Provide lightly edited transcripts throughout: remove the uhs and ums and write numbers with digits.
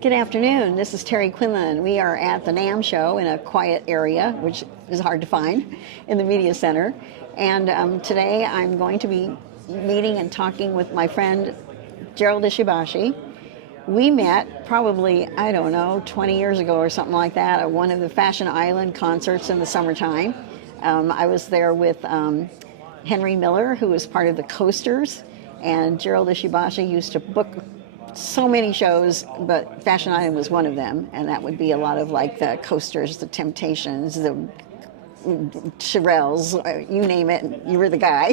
Good afternoon. This is Terri Quinlan. We are at the NAMM show in a quiet area, which is hard to find, in the media center. And today I'm going to be meeting and talking with my friend Gerald Ishibashi. We met probably, I don't know, 20 years ago or something like that at one of the Fashion Island concerts in the summertime. I was there with Henry Miller, who was part of the Coasters, and Gerald Ishibashi used to book so many shows, but Fashion Island was one of them, and that would be a lot of like the Coasters, the Temptations, the Shirelles, you name it, you were the guy.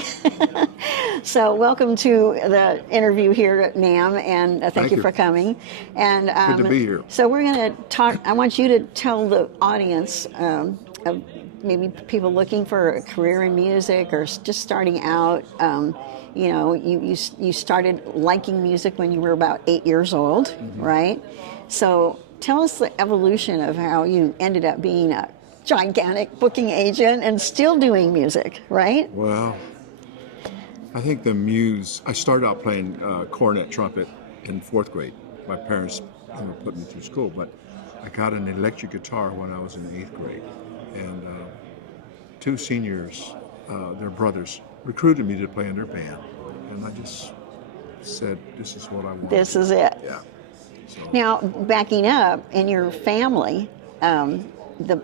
So welcome to the interview here at NAMM, and thank you for coming. And good to be here. So we're going to talk, I want you to tell the audience of maybe people looking for a career in music or just starting out. You know, you started liking music when you were about 8 years old, right? So tell us the evolution of how you ended up being a gigantic booking agent and still doing music, right? Well, I think I started out playing cornet trumpet in 4th grade. My parents put me through school, but I got an electric guitar when I was in 8th grade. And two seniors, their brothers, recruited me to play in their band. And I just said, this is what I want. This is it. Yeah. So. Now, backing up, in your family, the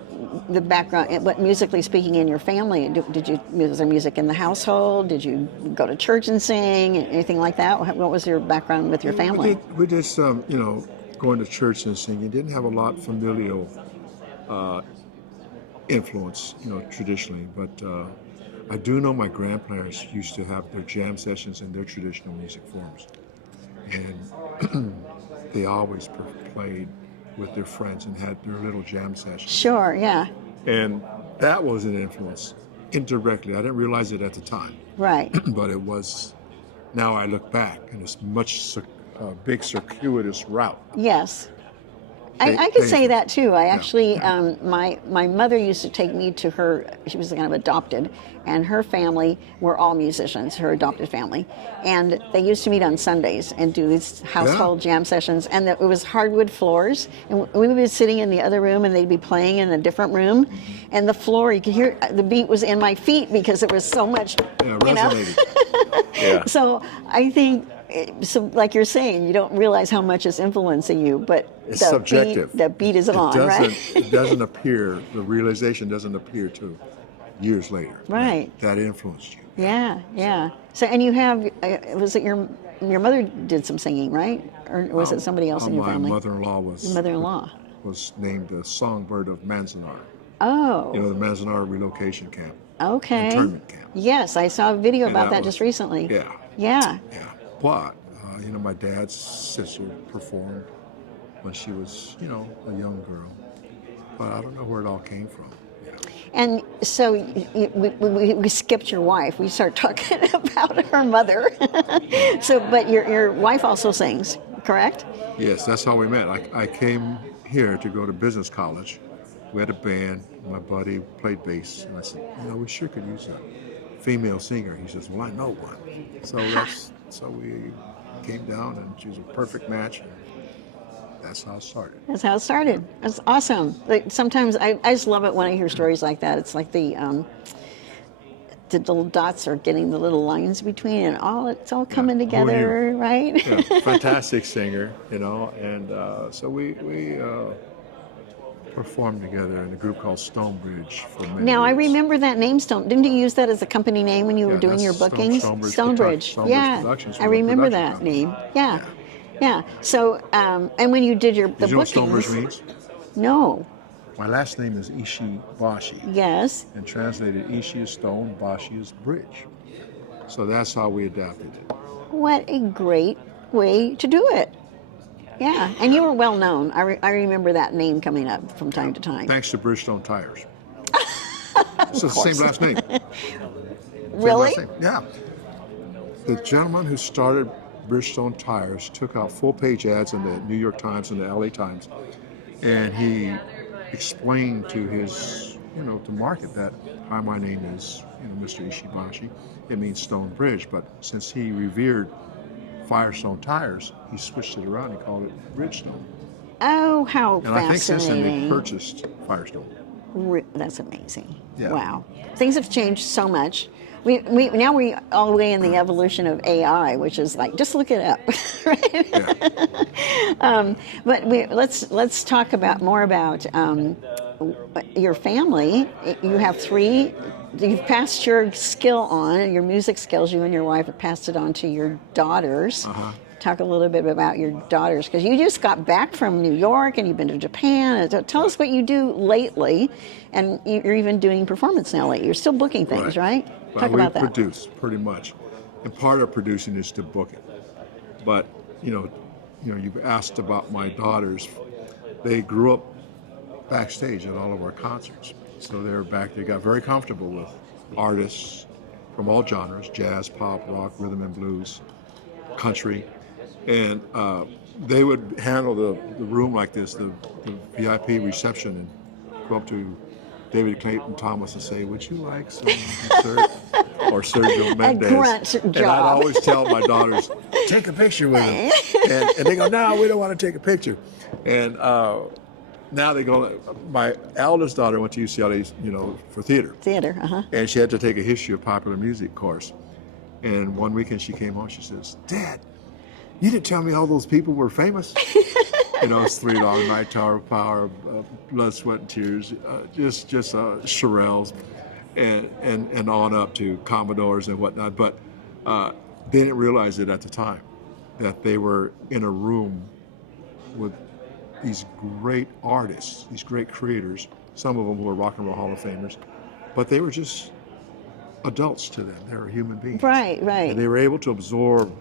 background, what musically speaking in your family, was there music in the household? Did you go to church and sing, anything like that? What was your background with your family? We did some, going to church and singing. Didn't have a lot of familial influence, traditionally, but I do know my grandparents used to have their jam sessions in their traditional music forms, and they always played with their friends and had their little jam sessions. Sure, yeah. And that was an influence indirectly. I didn't realize it at the time. Right. But it was. Now I look back, and it's much big circuitous route. Yes. I could say that too. I actually, my mother used to take me to her, she was kind of adopted, and her family were all musicians, her adopted family. And they used to meet on Sundays and do these household jam sessions, and it was hardwood floors. And we would be sitting in the other room, and they'd be playing in a different room. And the floor, you could hear, the beat was in my feet because there was so much, Yeah. So I think, so like you're saying, you don't realize how much is influencing you, but it's subjective. The beat is on, right? It doesn't appear, the realization doesn't appear to years later. Right. That influenced you. Yeah. So, and you have, was it your mother did some singing, right? Or was it somebody else in your family? My mother-in-law was named the Songbird of Manzanar. Oh. The Manzanar relocation camp. Okay. Internment camp. Yes, I saw a video about that just recently. Yeah. But, my dad's sister performed when she was, a young girl. But I don't know where it all came from. And so we skipped your wife. We start talking about her mother. But your wife also sings, correct? Yes, that's how we met. I came here to go to business college. We had a band. My buddy played bass. And I said, we sure could use a female singer. He says, well, I know one. So we came down, and she was a perfect match. And that's how it started. That's awesome. Like, sometimes I just love it when I hear stories like that. It's like the little dots are getting the little lines between, and it's all coming together, right? Yeah, fantastic singer, and so we performed together in a group called Stonebridge for many Now, years. I remember that name, Didn't you use that as a company name when you were doing your bookings? Stonebridge. Yeah, I remember that name. Yeah. So, and when you did the bookings... Do you know what Stonebridge means? No. My last name is Ishibashi. Yes. And translated, Ishi is stone, Bashi is bridge. So that's how we adapted it. What a great way to do it. Yeah, and you were well known. I remember that name coming up from time to time. Thanks to Bridgestone Tires. It's the same last name. Really? Same last name. Yeah. The gentleman who started Bridgestone Tires took out full-page ads in the New York Times and the LA Times, and he explained to his, to market that, hi, my name is, Mr. Ishibashi. It means stone bridge, but since he revered Firestone tires, he switched it around and called it Bridgestone. Oh, how And I think since then we fascinating. purchased Firestone. That's amazing. Yeah. Wow. Things have changed so much. Now we all the way in the evolution of AI, which is like, just look it up. Right? Yeah. But let's talk more about your family. You have three. You've passed your skill on, your music skills. You and your wife have passed it on to your daughters. Uh-huh. Talk a little bit about your daughters, because you just got back from New York and you've been to Japan. Tell us what you do lately, and you're even doing performance now lately. You're still booking things, right? Well, Talk we about that. produce pretty much, and part of producing is to book it. But you've asked about my daughters. They grew up backstage at all of our concerts, so they're back. They got very comfortable with artists from all genres: jazz, pop, rock, rhythm and blues, country. And they would handle the room like this, the VIP reception, and go up to David Clayton Thomas and say, "Would you like some dessert?" Or Sergio Mendes. grunt And job. I'd always tell my daughters, "Take a picture with him." And they go, "No, we don't want to take a picture." And now they go. My eldest daughter went to UCLA, for theater. Theater, And she had to take a history of popular music course. And one weekend she came home, she says, "Dad, you didn't tell me all those people were famous." It's Three Dog Night, Tower of Power, Blood, Sweat, and Tears, just Shirelles, and on up to Commodores and whatnot. But they didn't realize it at the time, that they were in a room with these great artists, these great creators, some of them who were Rock and Roll Hall of Famers, but they were just adults to them. They were human beings. Right. And they were able to absorb,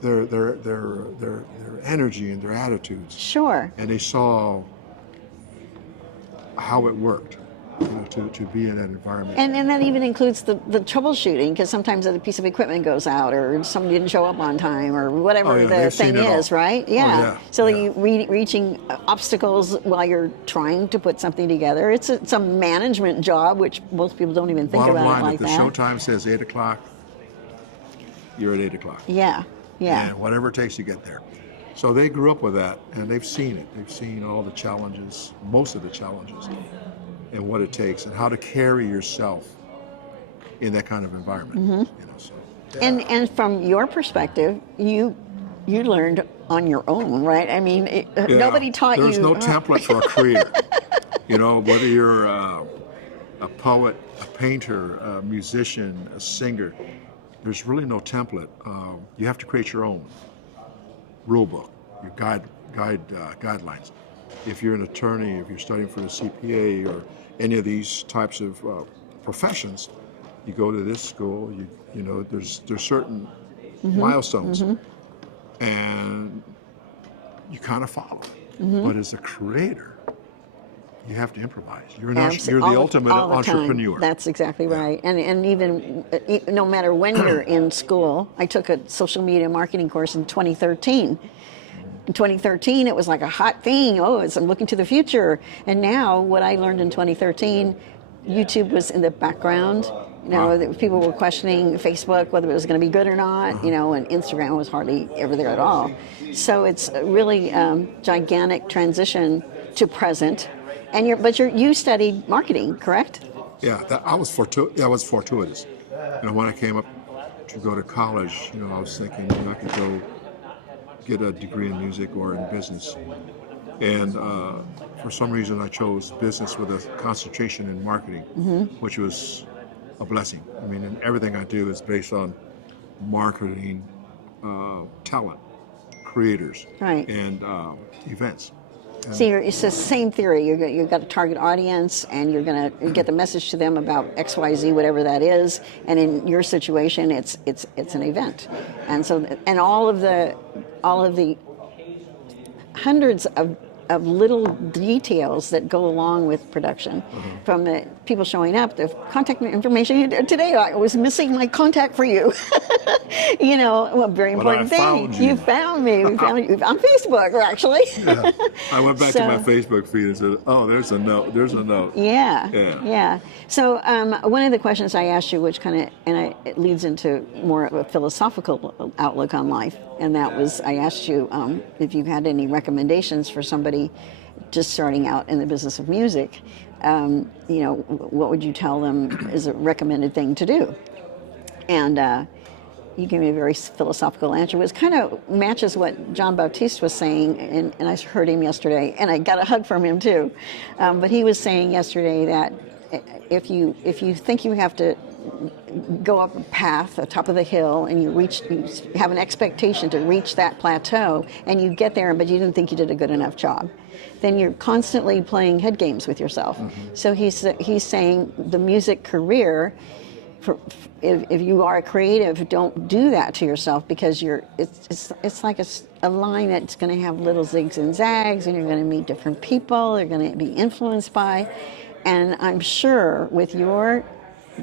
their energy and their attitudes. Sure. And they saw how it worked, to be in that environment. And that even includes the troubleshooting, because sometimes a piece of equipment goes out, or somebody didn't show up on time, or whatever the they've thing seen it is, all. right? Yeah. Yeah. So you reaching obstacles while you're trying to put something together. It's a management job, which most people don't even think Bottom about line, it like if the that. show time says 8 o'clock, you're at 8 o'clock. Yeah. And whatever it takes to get there. So they grew up with that, and they've seen it. They've seen all the challenges, most of the challenges, and what it takes, and how to carry yourself in that kind of environment. So, yeah. And from your perspective, you learned on your own, right? I mean, nobody taught you. There's no template for a creator. Whether you're a poet, a painter, a musician, a singer, there's really no template. You have to create your own rule book, your guidelines. If you're an attorney, if you're studying for the CPA or any of these types of professions, you go to this school. There's certain milestones, and you kind of follow. But as a creator, you have to improvise. You're the ultimate entrepreneur. That's exactly right. And even no matter when you're in school, I took a social media marketing course in 2013. In 2013, it was like a hot thing. I'm looking to the future. And now, what I learned in 2013, YouTube was in the background. People were questioning Facebook, whether it was going to be good or not. And Instagram was hardly ever there at all. So it's a really gigantic transition to present. And you studied marketing, correct? Yeah, I was fortuitous. When I came up to go to college, I was thinking I could go get a degree in music or in business. And for some reason, I chose business with a concentration in marketing, which was a blessing. I mean, and everything I do is based on marketing, talent, creators, right, and events. See, it's the same theory. You've got a target audience, and you're going to get the message to them about X, Y, Z, whatever that is. And in your situation, it's an event, and so all of the hundreds of little details that go along with production, from the people showing up, the contact information. Today I was missing my contact for you. You know, a very important thing. Found you. You found me. We found you on Facebook, actually. Yeah. I went back to my So- Facebook feed and said, "Oh, there's a note. There's a note." Yeah. So one of the questions I asked you, which it leads into more of a philosophical outlook on life, and that was I asked you if you had any recommendations for somebody just starting out in the business of music. You know, what would you tell them is a recommended thing to do? And you gave me a very philosophical answer, which kind of matches what John Baptiste was saying, and I heard him yesterday, and I got a hug from him too. But he was saying yesterday that if you think you have to go up a path, the top of the hill, and you have an expectation to reach that plateau, and you get there, but you didn't think you did a good enough job, then you're constantly playing head games with yourself. So he's saying the music career, if you are a creative, don't do that to yourself, because it's like a line that's going to have little zigs and zags, and you're going to meet different people, you're going to be influenced by, and I'm sure with your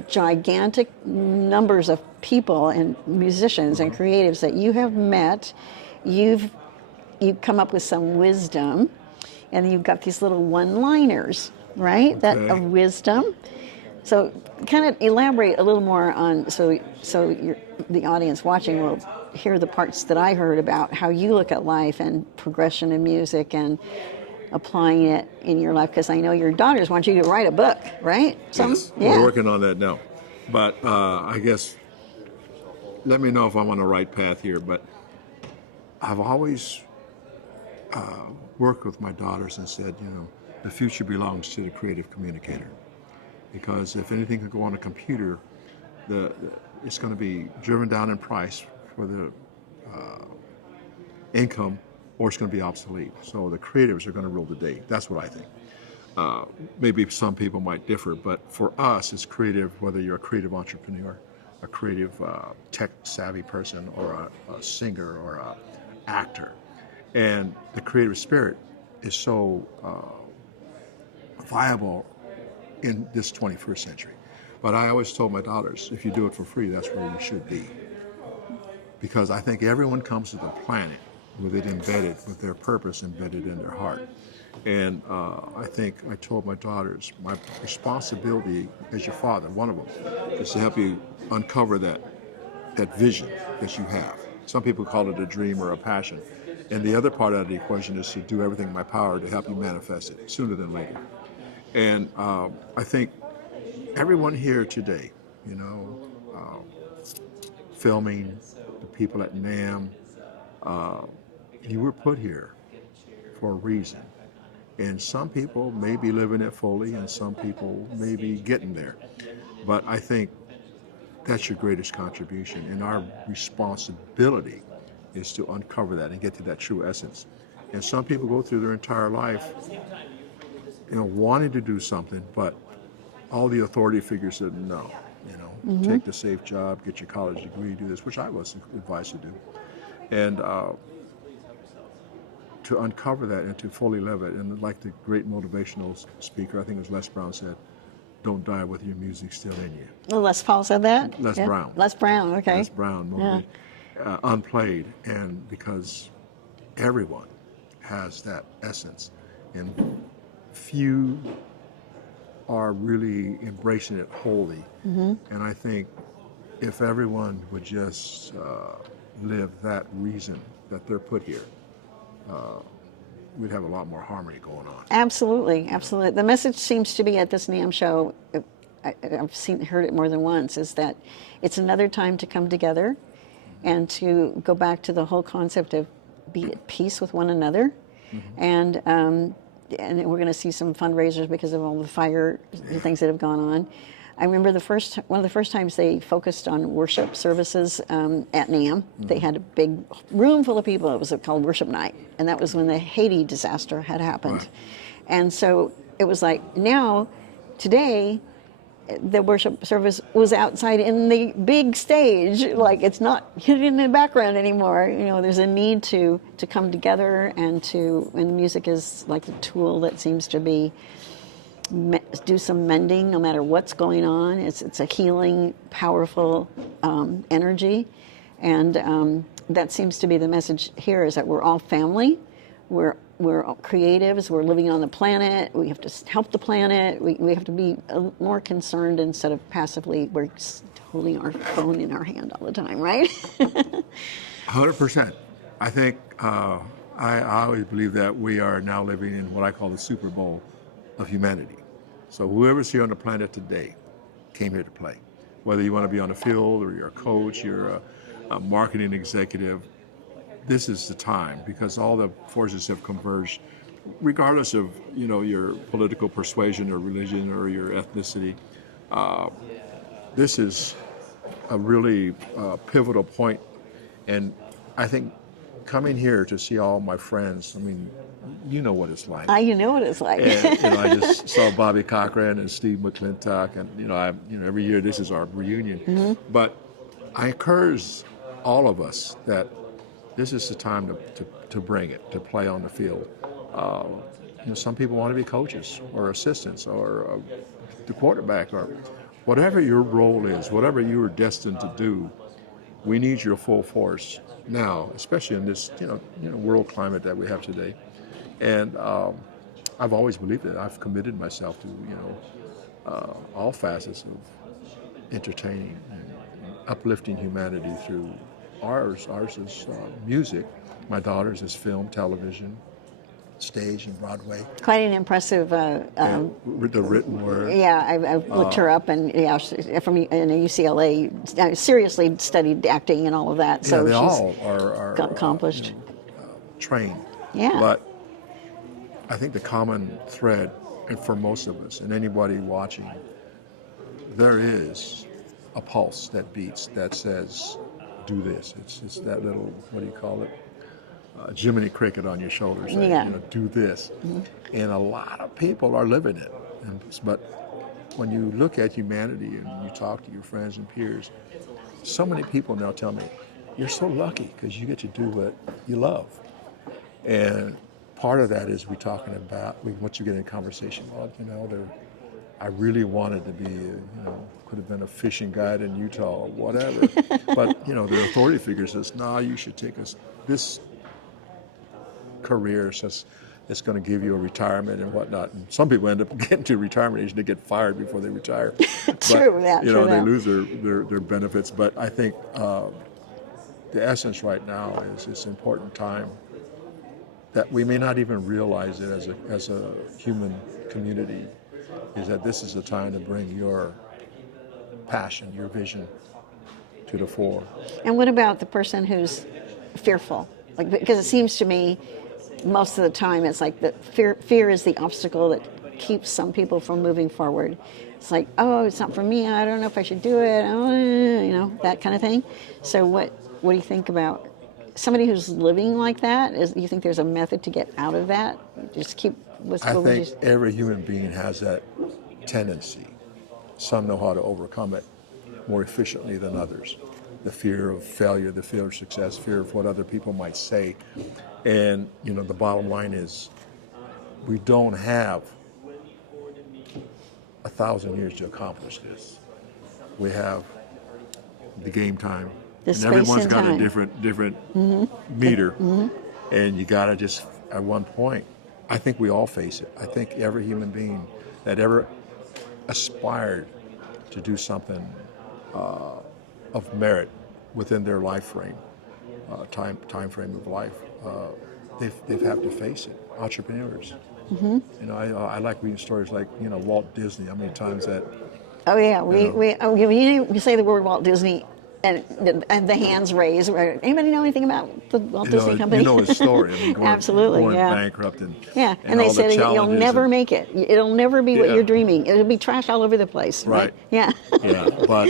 gigantic numbers of people and musicians and creatives that you have met, you've come up with some wisdom, and you've got these little one-liners, right? Okay. That of wisdom. So kind of elaborate a little more on, so the audience watching will hear the parts that I heard about how you look at life and progression in music and applying it in your life, because I know your daughters want you to write a book, right? Yes, we're working on that now. But I guess, let me know if I'm on the right path here, but I've always worked with my daughters and said, you know, the future belongs to the creative communicator. Because if anything could go on a computer, it's going to be driven down in price for the income, or it's going to be obsolete. So the creatives are going to rule the day. That's what I think. Maybe some people might differ, but for us, it's creative, whether you're a creative entrepreneur, a creative tech-savvy person, or a singer, or an actor. And the creative spirit is so viable in this 21st century. But I always told my daughters, if you do it for free, that's where you should be. Because I think everyone comes to the planet with it embedded, with their purpose embedded in their heart. And I think I told my daughters, my responsibility as your father, one of them, is to help you uncover that vision that you have. Some people call it a dream or a passion. And the other part of the equation is to do everything in my power to help you manifest it sooner than later. And I think everyone here today, you know, filming, the people at NAMM, you were put here for a reason. And some people may be living it fully, and some people may be getting there. But I think that's your greatest contribution. And our responsibility is to uncover that and get to that true essence. And some people go through their entire life, you know, wanting to do something, but all the authority figures said no. You know, take the safe job, get your college degree, do this, which I was advised to do. And to uncover that and to fully live it. And like the great motivational speaker, I think it was Les Brown, said, don't die with your music still in you. Well, Les Paul said that? Les Brown. Les Brown, okay. Les Brown, unplayed. And because everyone has that essence, and few are really embracing it wholly. And I think if everyone would just live that reason that they're put here, we'd have a lot more harmony going on. Absolutely. The message seems to be at this NAMM show, I've heard it more than once, is that it's another time to come together and to go back to the whole concept of be at peace with one another. And we're going to see some fundraisers because of all the fire things that have gone on. I remember one of the first times they focused on worship services at NAMM. They had a big room full of people. It was called Worship Night, and that was when the Haiti disaster had happened. Right. And so it was like, now, today, the worship service was outside in the big stage. Like, it's not hidden in the background anymore. You know, there's a need to come together, and music is like the tool that seems to be do some mending no matter what's going on. It's a healing, powerful energy. And that seems to be the message here, is that we're all family. We're all creatives. We're living on the planet. We have to help the planet. We have to be more concerned instead of passively. We're just holding our phone in our hand all the time, right? 100%. I think I always believe that we are now living in what I call the Super Bowl of humanity. So whoever's here on the planet today came here to play. Whether you want to be on the field or you're a coach, you're a marketing executive, this is the time, because all the forces have converged, regardless of your political persuasion or religion or your ethnicity. This is a really pivotal point, and I think coming here to see all my friends, I mean, you know what it's like. You know what it's like. And, I just saw Bobby Cochran and Steve McClintock, and every year this is our reunion. Mm-hmm. But I encourage all of us that this is the time to bring it, to play on the field. Some people want to be coaches or assistants or the quarterback or whatever your role is, whatever you are destined to do. We need your full force now, especially in this world climate that we have today. And I've always believed that. I've committed myself to all facets of entertaining and uplifting humanity through ours is music. My daughter's is film, television, stage, and Broadway. Quite an impressive. The written word. Yeah, I've looked her up, and she's from UCLA. I seriously studied acting and all of that. So they she's all are accomplished. Trained. Yeah. But I think the common thread, and for most of us and anybody watching, there is a pulse that beats that says, "Do this." It's that little, what do you call it? Jiminy Cricket on your shoulders. Yeah. Do this. Mm-hmm. And a lot of people are living it. But when you look at humanity and you talk to your friends and peers, so many people now tell me, "You're so lucky because you get to do what you love." And part of that is we talking about once you get in conversation. Well, I really wanted to be, could have been a fishing guide in Utah or whatever. But the authority figure says, "No, you should take this career since it's going to give you a retirement and whatnot." And some people end up getting to retirement age and they get fired before they retire. True that. They lose their benefits. But I think the essence right now is it's an important time that we may not even realize it as a human community, is that this is the time to bring your passion, your vision to the fore. And what about the person who's fearful? Because it seems to me most of the time it's like that fear is the obstacle that keeps some people from moving forward. It's like, oh, it's not for me. I don't know if I should do it. That kind of thing. So what do you think about somebody who's living like that? Do you think there's a method to get out of that? Just keep. I think every human being has that tendency. Some know how to overcome it more efficiently than others. The fear of failure, the fear of success, fear of what other people might say. And, the bottom line is we don't have 1,000 years to accomplish this. We have the game time. And everyone's got a different mm-hmm. meter. Mm-hmm. And you got to just, at one point, I think we all face it. I think every human being that ever aspired to do something of merit within their life frame, time frame of life, they've had to face it. Entrepreneurs. Mm-hmm. I like reading stories like Walt Disney. How many times that? Oh yeah, we say the word Walt Disney. And the hands raised. Anybody know anything about the Walt Disney Company? You know his story. Absolutely, going yeah. bankrupt and and they said you'll never make it. It'll never be what you're dreaming. It'll be trash all over the place. Right. Yeah. Yeah. But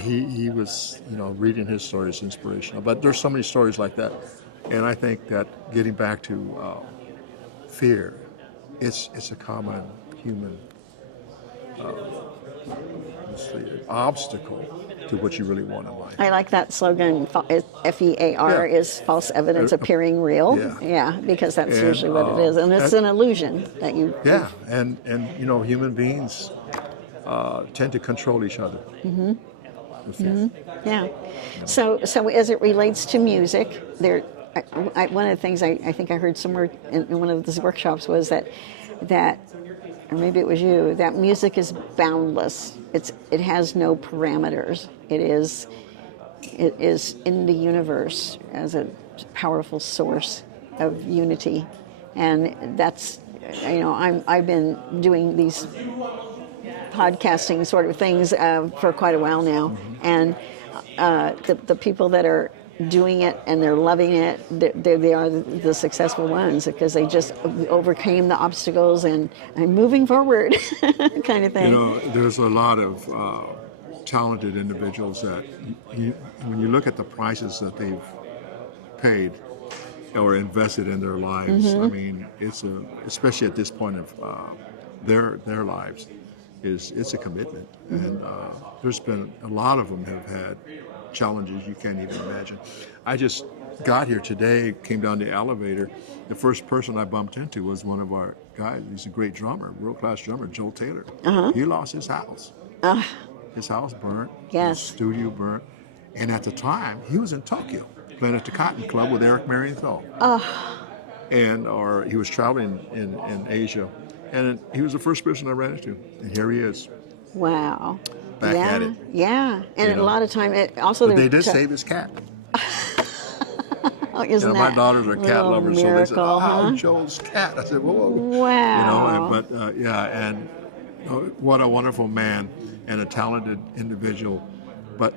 he was reading his stories inspirational. But there's so many stories like that, and I think that getting back to fear, it's a common human it's the obstacle to what you really want in life. I like that slogan, FEAR Yeah. is false evidence appearing real. Yeah. Because that's And, usually what it is. And it's an illusion that you... Yeah, and you know, human beings tend to control each other. With fear. Yeah. So as it relates to music, one of the things I think I heard somewhere in one of these workshops was that, or maybe it was you, that music is boundless. It has no parameters. It is in the universe as a powerful source of unity, and that's, you know, I've been doing these podcasting sort of things for quite a while now, and the people that are doing it and they're loving it, they are the successful ones because they just overcame the obstacles and I'm moving forward kind of thing. You know, there's a lot of talented individuals that when you look at the prices that they've paid or invested in their lives, I mean, especially at this point of their lives, it's a commitment. And there's been a lot of them have had challenges you can't even imagine. I just got here today, came down the elevator. The first person I bumped into was one of our guys. He's a great drummer, world-class drummer, Joel Taylor. He lost his house. His house burnt. Yes. His studio burnt. And at the time, he was in Tokyo playing at the Cotton Club with Eric Marienthal. Or he was traveling in Asia. And he was the first person I ran into. And here he is. Wow. Back at it. Yeah. And You know. a lot of time, it also... But they did save his cat. Oh, isn't You know, my that daughters are a cat little lovers, so they said, miracle, huh? Joel's cat. I said, whoa. Wow. You know, and what a wonderful man and a talented individual. But,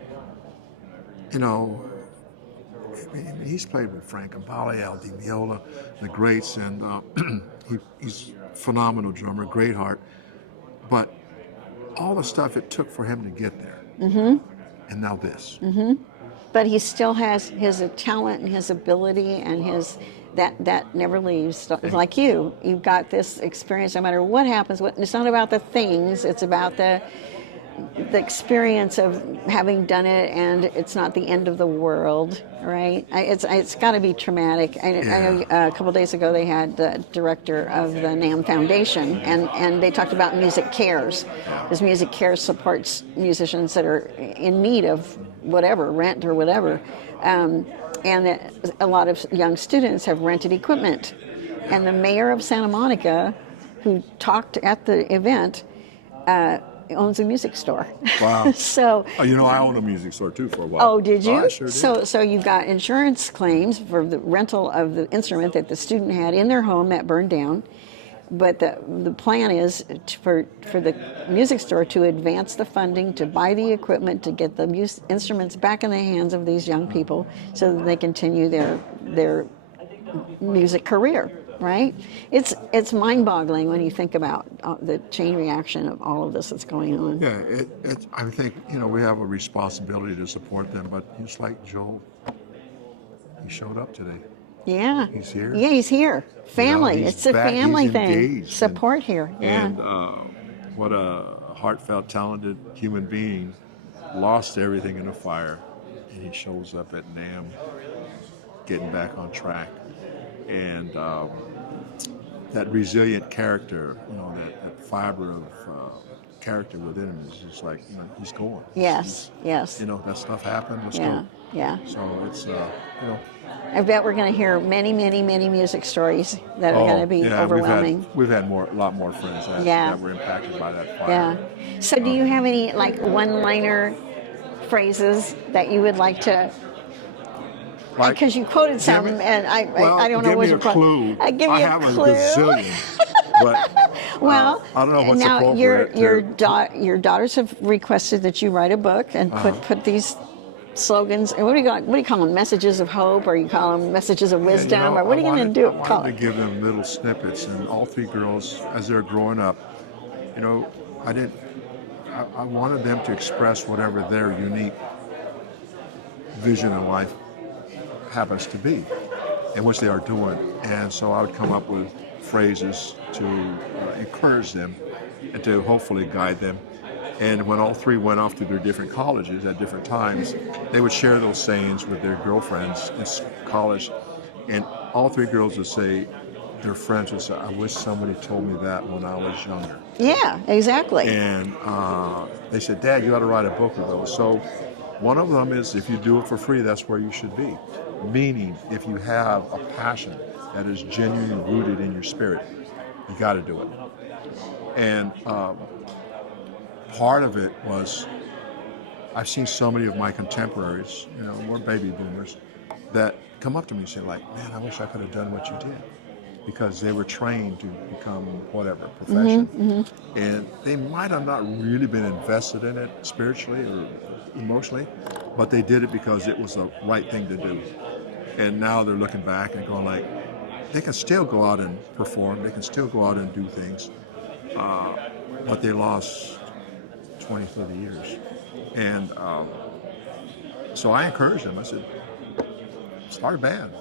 you know, I mean, he's played with Frank Campali, Al Di Meola, the greats, and he's a phenomenal drummer, great heart. But all the stuff it took for him to get there. And now this. But he still has his talent and his ability and his that never leaves. Like you've got this experience no matter what happens. It's not about the things, it's about the experience of having done it, and it's not the end of the world, right? It's got to be traumatic. I know a couple of days ago they had the director of the NAMM Foundation, and they talked about Music Cares, because Music Cares supports musicians that are in need of whatever, rent or whatever, and that a lot of young students have rented equipment. And the mayor of Santa Monica, who talked at the event, owns a music store. Wow. So, you know, I owned a music store too for a while. oh, did you? I sure did. So you've got insurance claims for the rental of the instrument that the student had in their home that burned down. But the plan is for the music store to advance the funding, to buy the equipment, to get the instruments back in the hands of these young people so that they continue their music career. Right? It's mind-boggling when you think about the chain reaction of all of this that's going on. Yeah, I think, you know, we have a responsibility to support them, but just like Joel, he showed up today. Yeah. He's here. Yeah, he's here. Family. You know, it's a back, family he's thing. engaged. Support here. Yeah. And what a heartfelt, talented human being. Lost everything in a fire, and he shows up at NAMM, getting back on track. And that resilient character, you know, that fiber of character within him is just like, you know, he's going. Yes. You know, that stuff happened. Let's go. Yeah. So it's, you know. I bet we're going to hear many, many, many music stories that are going to be overwhelming. We've had a lot more friends that were impacted by that fire. Yeah. So do you have any like one-liner phrases that you would like to? Because you quoted some, and I don't know what you're clue. I give you have a clue. A gazillion, but well, I don't know what's now appropriate. your daughters have requested that you write a book and put these slogans. What do you call them? Messages of hope, or you call them messages of wisdom, you know, or what are you going to do? I wanted to give them little snippets, and all three girls, as they're growing up, you know, I wanted them to express whatever their unique vision in life happens to be, and which they are doing. And so I would come up with phrases to encourage them and to hopefully guide them. And when all three went off to their different colleges at different times, they would share those sayings with their girlfriends in college. And all three girls would say, their friends would say, I wish somebody told me that when I was younger. Yeah, exactly. And they said, Dad, you ought to write a book of those. So one of them is, if you do it for free, that's where you should be. Meaning, if you have a passion that is genuinely rooted in your spirit, you got to do it. And part of it was, I've seen so many of my contemporaries, more baby boomers, that come up to me and say, like, man, I wish I could have done what you did. Because they were trained to become whatever profession. And they might have not really been invested in it spiritually or emotionally, but they did it because it was the right thing to do. And now they're looking back and going like, they can still go out and perform, they can still go out and do things, but they lost 20, 30 years. And so I encouraged them. I said, start a band,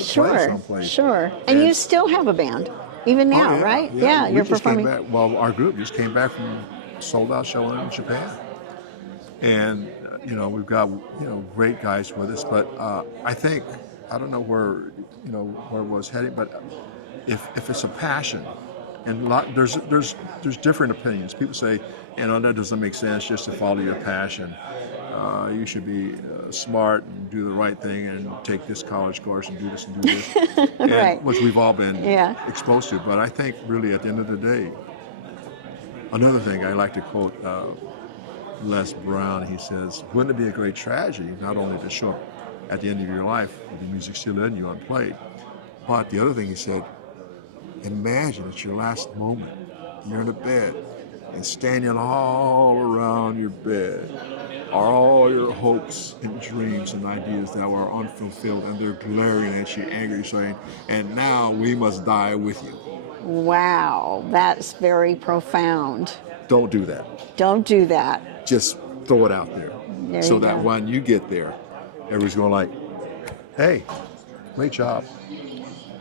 Sure, someplace. sure. And you still have a band, even now, right? Yeah, we you're just performing. Came back, well, our group just came back from a sold-out show in Japan. And, we've got, great guys with us. But I think, I don't know where it was heading, but if it's a passion, and there's different opinions. People say, that doesn't make sense just to follow your passion. You should be smart and do the right thing and take this college course and do this and do this, Right. which we've all been exposed to. But I think really at the end of the day, another thing I like to quote Les Brown, he says, wouldn't it be a great tragedy not only to show up at the end of your life with the music still in you unplayed, but the other thing he said, imagine it's your last moment, you're in a bed, and standing all around your bed are all your hopes and dreams and ideas that were unfulfilled, and they're glaring at you, angry, saying, and now we must die with you. Wow, that's very profound. Don't do that. Don't do that. Just throw it out there. So that go. when you get there, everybody's going like, hey, great job.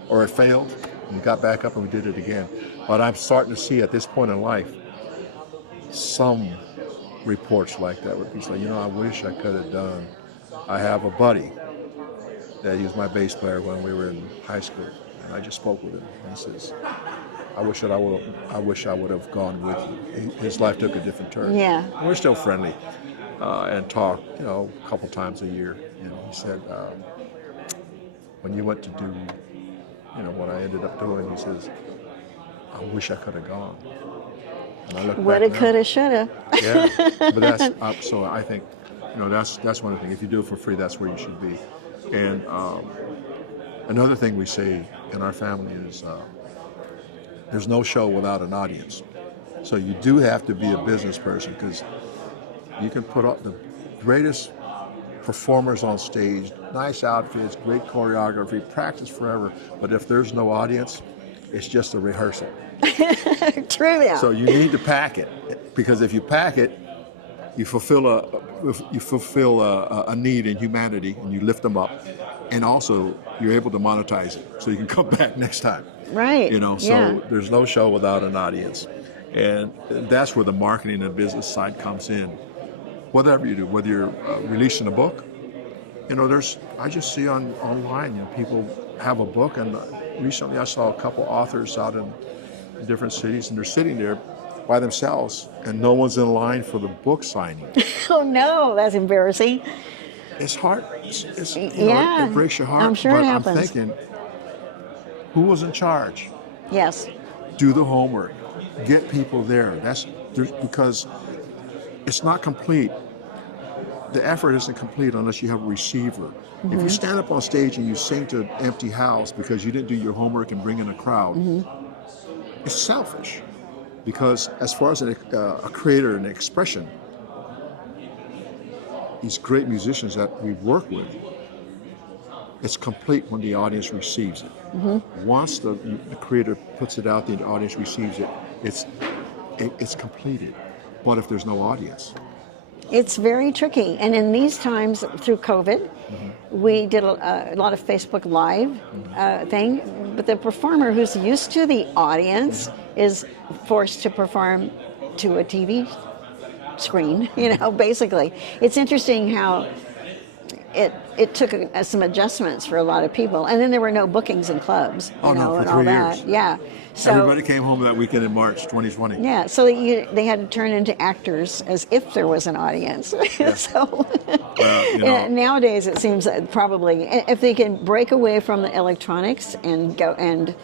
Or it failed, and you got back up and we did it again. But I'm starting to see at this point in life, some reports like that where people say, I wish I could have done. I have a buddy that he was my bass player when we were in high school, and I just spoke with him. And he says, I wish I would have gone with you. His life took a different turn. Yeah. And we're still friendly and talk, a couple times a year. And he said, when you went to do, what I ended up doing, he says, I wish I could have gone. And I look Woulda, back now, coulda, shoulda. yeah, but that's so I think, that's one of the things. If you do it for free, that's where you should be. And another thing we say in our family is there's no show without an audience. So you do have to be a business person, because you can put up the greatest performers on stage, nice outfits, great choreography, practice forever, but if there's no audience, it's just a rehearsal. True. So you need to pack it, because if you pack it, you fulfill a need in humanity, and you lift them up, and also you're able to monetize it, so you can come back next time. Right. So there's no show without an audience, and that's where the marketing and business side comes in. Whatever you do, whether you're releasing a book, I just see online, people have a book, and recently I saw a couple authors out in different cities, and they're sitting there by themselves, and no one's in line for the book signing. Oh no, that's embarrassing. It's hard. It's Yeah, it breaks your heart. I'm sure but it happens. I'm thinking, who was in charge? Yes. Do the homework. Get people there. Because it's not complete. The effort isn't complete unless you have a receiver. If you stand up on stage and you sing to an empty house because you didn't do your homework and bring in a crowd, it's selfish. Because as far as a creator and expression, these great musicians that we work with, it's complete when the audience receives it. Once the creator puts it out, the audience receives it, it's completed. But if there's no audience, It's very tricky. And in these times, through COVID, we did a lot of Facebook Live thing. But the performer who's used to the audience is forced to perform to a TV screen, basically. It's interesting how it took some adjustments for a lot of people, and then there were no bookings in clubs, for and all 3 that. years. Yeah, so Everybody came home that weekend in March 2020. yeah, so they had to turn into actors as if there was an audience. Yeah. So Well, nowadays it seems that probably if they can break away from the electronics and go and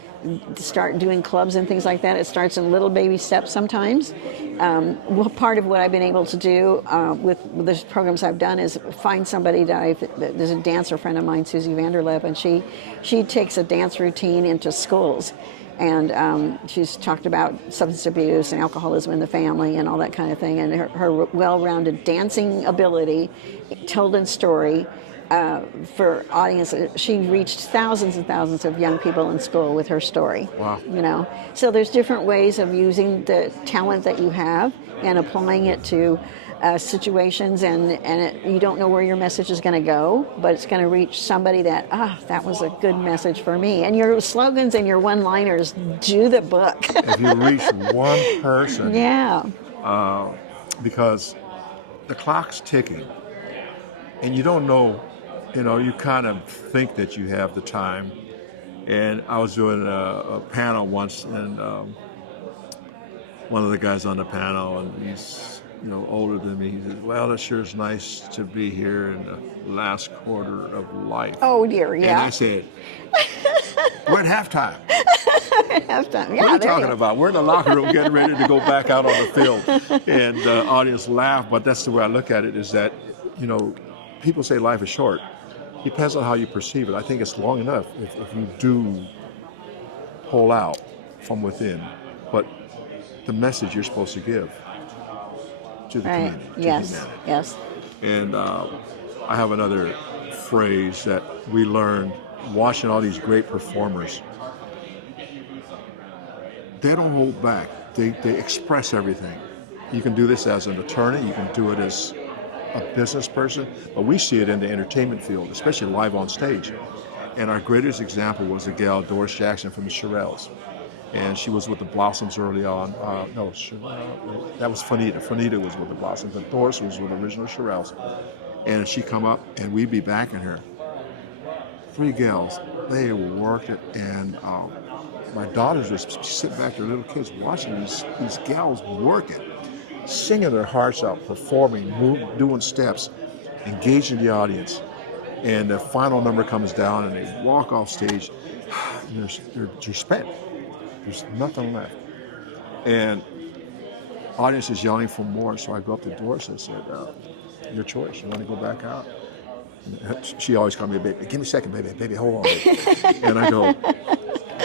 start doing clubs and things like that, it starts in little baby steps sometimes. Well, part of what I've been able to do with the programs I've done is find somebody there's a dancer friend of mine, Susie Vanderlip, and she takes a dance routine into schools. And she's talked about substance abuse and alcoholism in the family and all that kind of thing. And her well-rounded dancing ability, told in story, for audiences. She reached thousands and thousands of young people in school with her story. Wow. So there's different ways of using the talent that you have and applying it to situations, and you don't know where your message is going to go, but it's going to reach somebody that was a good message for me. And your slogans and your one-liners do the book. If you reach one person, yeah, because the clock's ticking, and you don't know, you kind of think that you have the time. And I was doing a panel once, and one of the guys on the panel, and he's older than me, he said, "Well, it sure is nice to be here in the last quarter of life." Oh dear, yeah. And I said, "We're at halftime." Halftime. What are you talking about? We're in the locker room getting ready to go back out on the field. And the audience laughed, but that's the way I look at it, is that, people say life is short. Depends on how you perceive it. I think it's long enough if you do pull out from within, but the message you're supposed to give to the community. To humanity. Yes. And I have another phrase that we learned watching all these great performers. They don't hold back. They express everything. You can do this as an attorney. You can do it as a business person. But we see it in the entertainment field, especially live on stage. And our greatest example was the gal Doris Jackson from the Shirelles. And she was with the Blossoms early on. That was Fanita. Fanita was with the Blossoms, but Doris was with the original Shirelles. And she come up, and we'd be backing her. 3 gals, they worked it, and my daughters would sit back, their little kids, watching these gals work it, singing their hearts out, performing, doing steps, engaging the audience. And the final number comes down, and they walk off stage, and they're spent. There's nothing left. And audience is yelling for more, so I go up to Doris and said, "Your choice. You want to go back out?" And she always called me a baby. "Give me a second, baby. Baby, hold on, baby." And I go,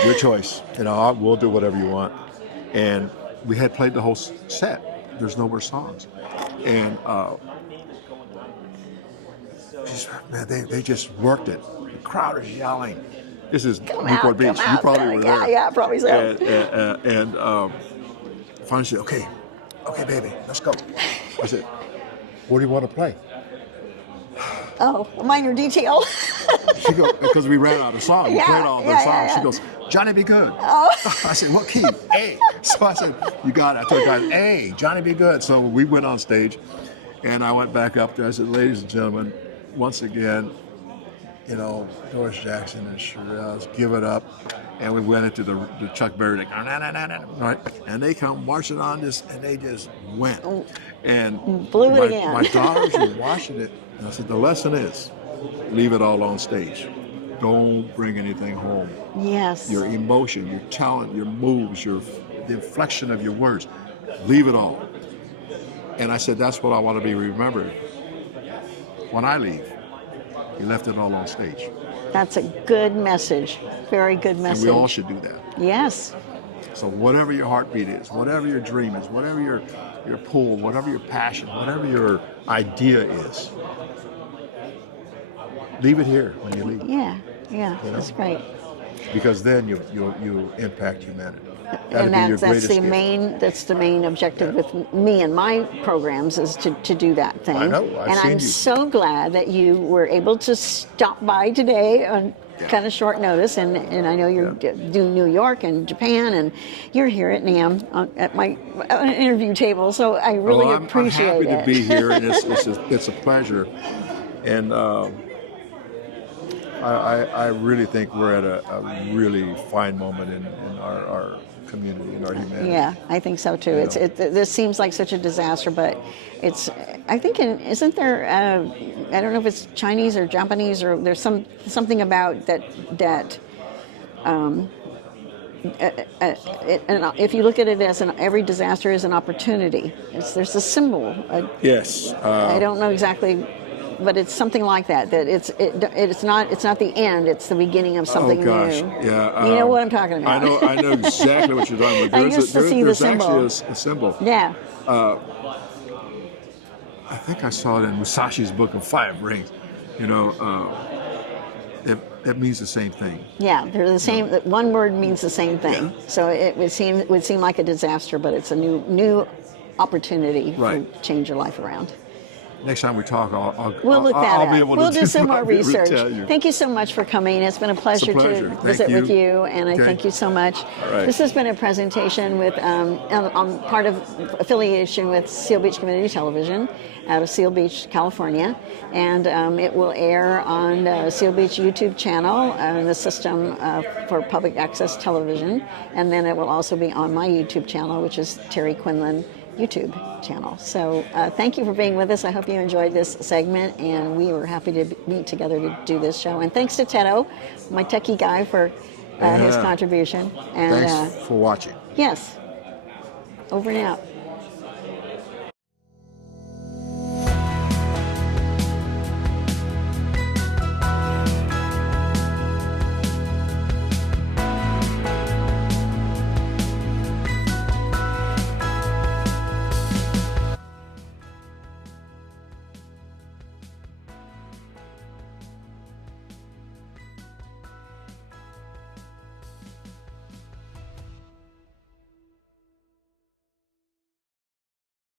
"Your choice. We'll do whatever you want." And we had played the whole set. There's no more songs. And they just worked it. The crowd is yelling. This is Newport Beach. You probably were there. Yeah, probably so. And finally said, okay, baby, let's go. I said, "What do you want to play?" Oh, a minor detail. She goes, because we ran out of songs. We played all the songs. Yeah. She goes, "Johnny Be Good." Oh. I said, "What key?" A. So I said, "You got it." I told the guys, "A, Johnny Be Good." So we went on stage, and I went back up there. I said, "Ladies and gentlemen, once again, Doris Jackson and Shirelles, give it up." And we went into the Chuck Berry, like, right? And they come marching on this, and they just went. And blew it again. My daughters were watching it, and I said, the lesson is, leave it all on stage. Don't bring anything home. Yes. Your emotion, your talent, your moves, the inflection of your words, leave it all. And I said, that's what I want to be remembered when I leave. You left it all on stage. That's a good message. Very good message. And we all should do that. Yes. So whatever your heartbeat is, whatever your dream is, whatever your pull, whatever your passion, whatever your idea is, leave it here when you leave. Yeah, that's great. Because then you impact humanity. And that's the main objective with me and my programs, is to do that thing. I know. I'm so glad that you were able to stop by today kind of short notice, and I know you're doing New York and Japan, and you're here at NAMM at my interview table, so I really appreciate I'm happy it. to be here, and it's a pleasure. And I really think we're at a really fine moment in our community, in our humanity. Yeah, I think so too. This seems like such a disaster, but it's. I think isn't there? I don't know if it's Chinese or Japanese, or there's something about that. And if you look at it as every disaster is an opportunity. There's a symbol. Yes. I don't know exactly, but it's something like that. That it's not the end. It's the beginning of something oh gosh, new. yeah. You know what I'm talking about. I know exactly what you're talking about. I used to see the symbol. There's actually a symbol. Yeah. I think I saw it in Musashi's book of 5 Rings. You know, it means the same thing. Yeah, they're the same. One word means the same thing. Yeah. So it would seem like a disaster, but it's a new opportunity to change your life around. Next time we talk, we'll look that up. Be able we'll to do some more research. You. Thank you so much for coming. It's been a pleasure to visit with you, and I thank you so much. Right. This has been a presentation with on part of affiliation with Seal Beach Community Television out of Seal Beach, California, and it will air on Seal Beach YouTube channel and the system for public access television, and then it will also be on my YouTube channel, which is Terri Quinlan YouTube channel. So thank you for being with us. I hope you enjoyed this segment, and we were happy to meet together to do this show. And thanks to Teddo, my techie guy, for his contribution. And thanks for watching. Yes. Over and out.